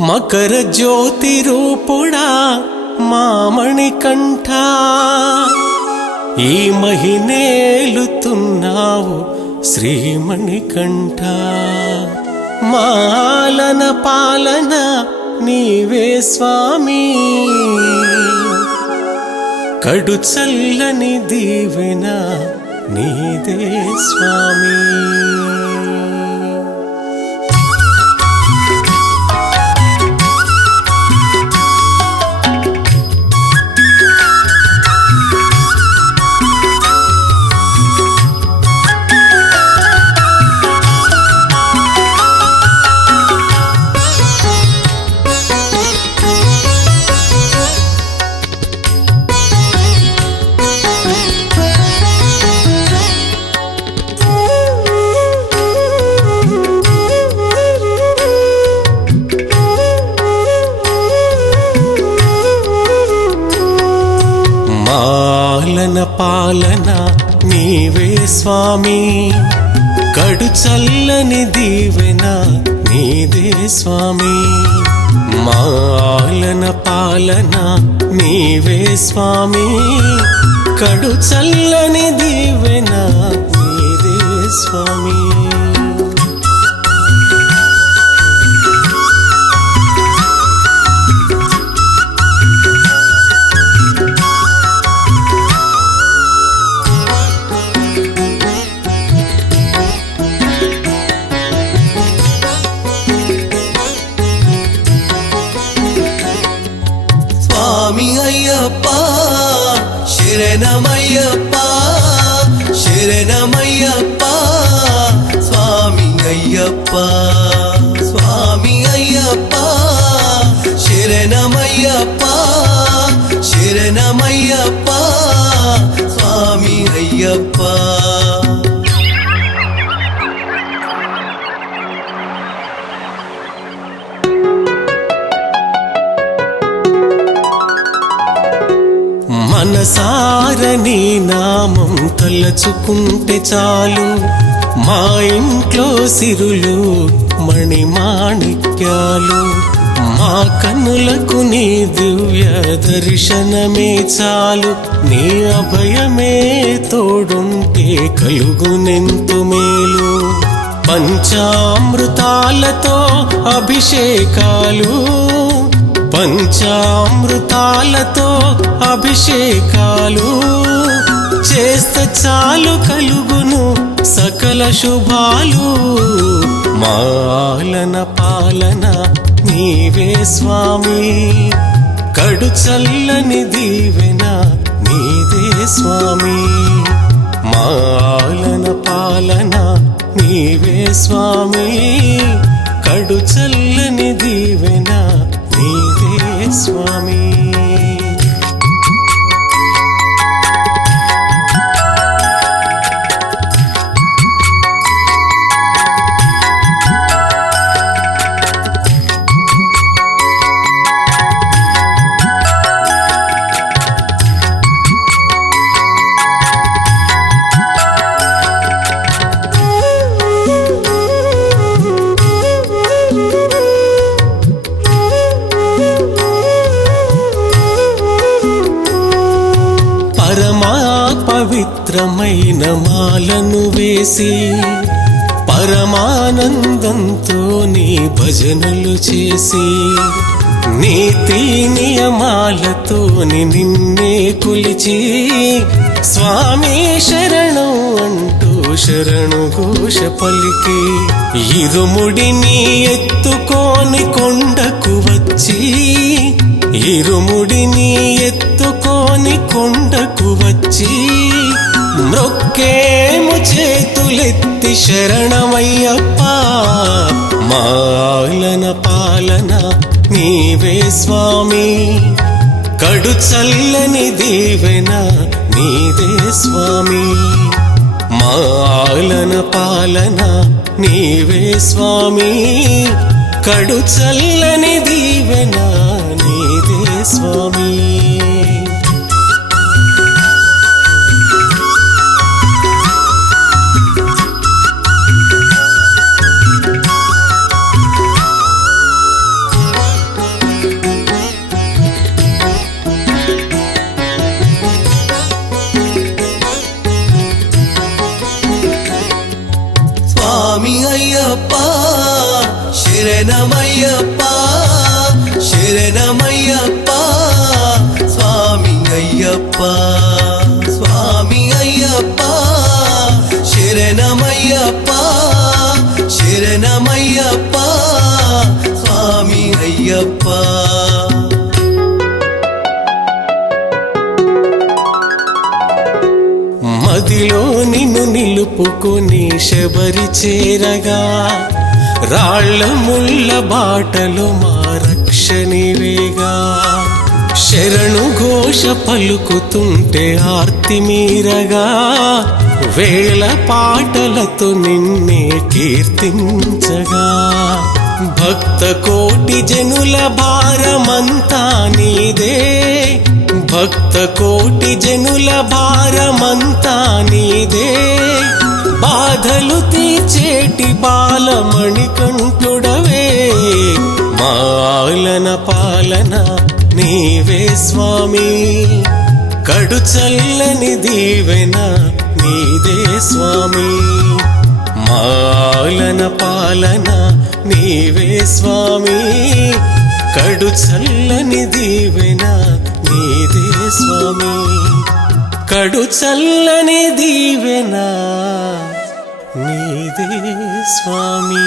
మకర జ్యోతి రూపుడా మామణికంఠ ఈ మహినేలుతున్నావు శ్రీమణికంఠ మాలన పాలన నీవే స్వామి కడు చల్లని దీవెన నీదే స్వామి పాలన పాలన నీవే స్వామి కడు చల్లని దీవెన నీదే స్వామి మాలన పాలన నీవే స్వామి కడు చల్లని దీవెన నీదే స్వామి స్వామి అయ్యప్ప శరణమయ్యప్ప శరణమయ్యప్ప స్వామి అయ్యప్ప స్వామి అయ్యప్ప శరణమయ్యప్ప శరణమయ్యప్ప స్వామి అయ్యప్ప మనసార నీ నామం తలచుకుంటే చాలు మా ఇంట్లో సిరులు మణిమాణిక్యాలు మా కన్నులకు నీ దివ్య దర్శనమే చాలు నీ అభయమే తోడుంటే కలుగునెంత మేలు పంచామృతాలతో అభిషేకాలు పంచామృతాలతో అభిషేకాలు చేస్తే చాలు కలుగును సకల శుభాలు మాలన పాలన నీవే స్వామి కడు చల్లని దీవెన నీదే స్వామి మాలన పాలన నీవే స్వామి కడు చల్లని దీవెన నీదే స్వామి పవిత్రమైన మాలను వేసి పరమానందంతో నీ భజనలు చేసి నీతి నియమాలతో నిన్నే కొలిచి స్వామి శరణం అంటూ శరణు ఘోష పలికి ఇరుముడిని ఎత్తుకోని కొండకు వచ్చి ఇరుముడిని ఎత్తుకోని కొండకు వచ్చి మ్రొక్కేము చేతులెత్తి శరణమయ్యప్ప మాలన పాలన నీవే స్వామి కడు చల్లని దీవెన నీదే స్వామి మాలన పాలన నీవే స్వామి కడు చల్లని దీవెన నీదే స్వామి శరణమయ్యప్ప శరణమయ్యప్ప స్వామి అయ్యప్ప స్వామి అయ్యప్ప శరణమయ్యప్ప శరణమయ్యప్ప స్వామి అయ్యప్ప మదిలో నిన్ను నిలుపుకొని శబరి చేరగా రాళ్ళ ముళ్ళ బాటలు మా రక్షణివేగా శరణు ఘోష పలుకుతుంటే ఆర్తి మీరగా వేల పాటలతో నిన్నే కీర్తించగా భక్త కోటి జనుల భారమంతా నీదే భక్త కోటి జనుల భారమంతా నీదే బాధలు తీర్చేటి బాలమణికంఠుడవే మాలన పాలన నీవే స్వామి కడు చల్లని దీవెన నీదే స్వామి మాలన పాలన నీవే స్వామి కడు చల్లని దీవెన నీదే స్వామి కడు చల్లని దీవెన నీదే స్వామి